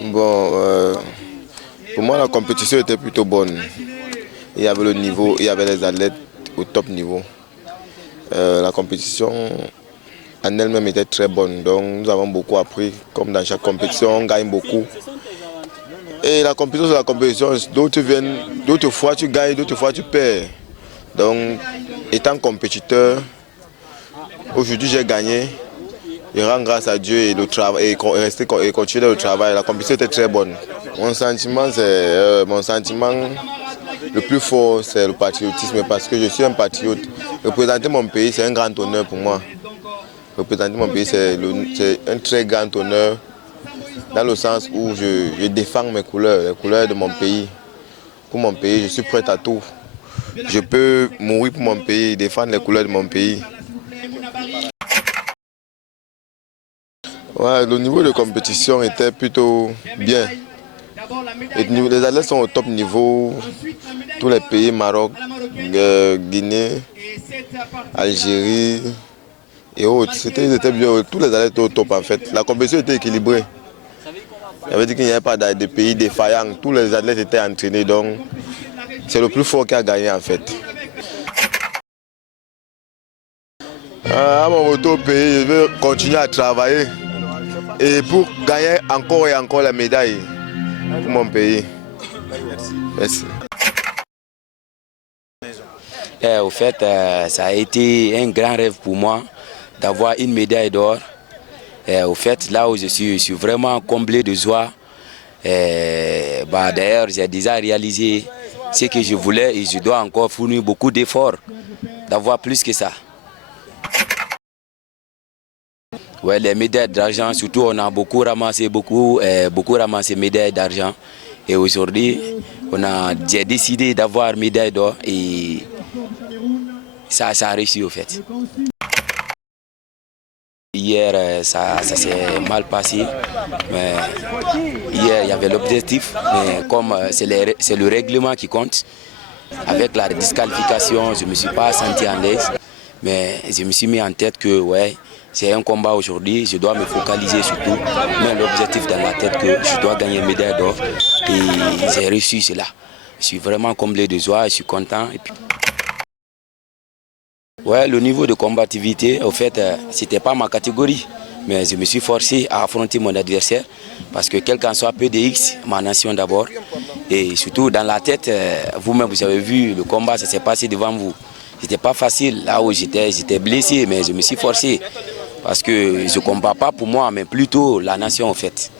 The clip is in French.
Bon, pour moi la compétition était plutôt bonne. Il y avait le niveau, il y avait les athlètes au top niveau. La compétition en elle-même était très bonne, donc nous avons beaucoup appris. Comme dans chaque compétition, on gagne beaucoup. Et la compétition, c'est la compétition. D'autres fois tu gagnes, d'autres fois tu perds. Donc, étant compétiteur, aujourd'hui j'ai gagné. Je rends grâce à Dieu et le travail et continuer le travail. La compétition était très bonne. Mon sentiment le plus fort, c'est le patriotisme, parce que je suis un patriote. Représenter mon pays, c'est un grand honneur pour moi. Représenter mon pays, c'est un très grand honneur, dans le sens où je défends mes couleurs, les couleurs de mon pays. Pour mon pays, je suis prêt à tout. Je peux mourir pour mon pays, défendre les couleurs de mon pays. Ouais, le niveau de compétition était plutôt bien. Les athlètes sont au top niveau. Tous les pays, Maroc, Guinée, Algérie et autres. C'était bien. Tous les athlètes étaient au top en fait. La compétition était équilibrée. Ça veut dire qu'il n'y avait pas de pays défaillants. Tous les athlètes étaient entraînés, donc c'est le plus fort qui a gagné en fait. À mon retour au pays, je vais continuer à travailler et pour gagner encore et encore la médaille pour mon pays. Merci. Au fait, ça a été un grand rêve pour moi d'avoir une médaille d'or. Au fait, là où je suis vraiment comblé de joie. D'ailleurs, j'ai déjà réalisé ce que je voulais et je dois encore fournir beaucoup d'efforts d'avoir plus que ça. Ouais, les médailles d'argent, surtout on a beaucoup ramassé médailles d'argent. Et aujourd'hui, j'ai décidé d'avoir médaille d'or et ça a réussi au fait. Hier, ça s'est mal passé, mais hier il y avait l'objectif, mais comme c'est le règlement qui compte, avec la disqualification, je ne me suis pas senti à l'aise, mais je me suis mis en tête que ouais, c'est un combat aujourd'hui, je dois me focaliser surtout, mais l'objectif dans la tête que je dois gagner une médaille d'or et j'ai réussi cela. Je suis vraiment comblé de joie, je suis content. Et puis... Ouais, le niveau de combativité, au fait, c'était pas ma catégorie, mais je me suis forcé à affronter mon adversaire parce que quel qu'en soit PDX, ma nation d'abord, et surtout dans la tête, vous-même vous avez vu le combat, ça s'est passé devant vous. C'était pas facile, là où j'étais blessé, mais je me suis forcé parce que je ne combats pas pour moi, mais plutôt la nation en fait.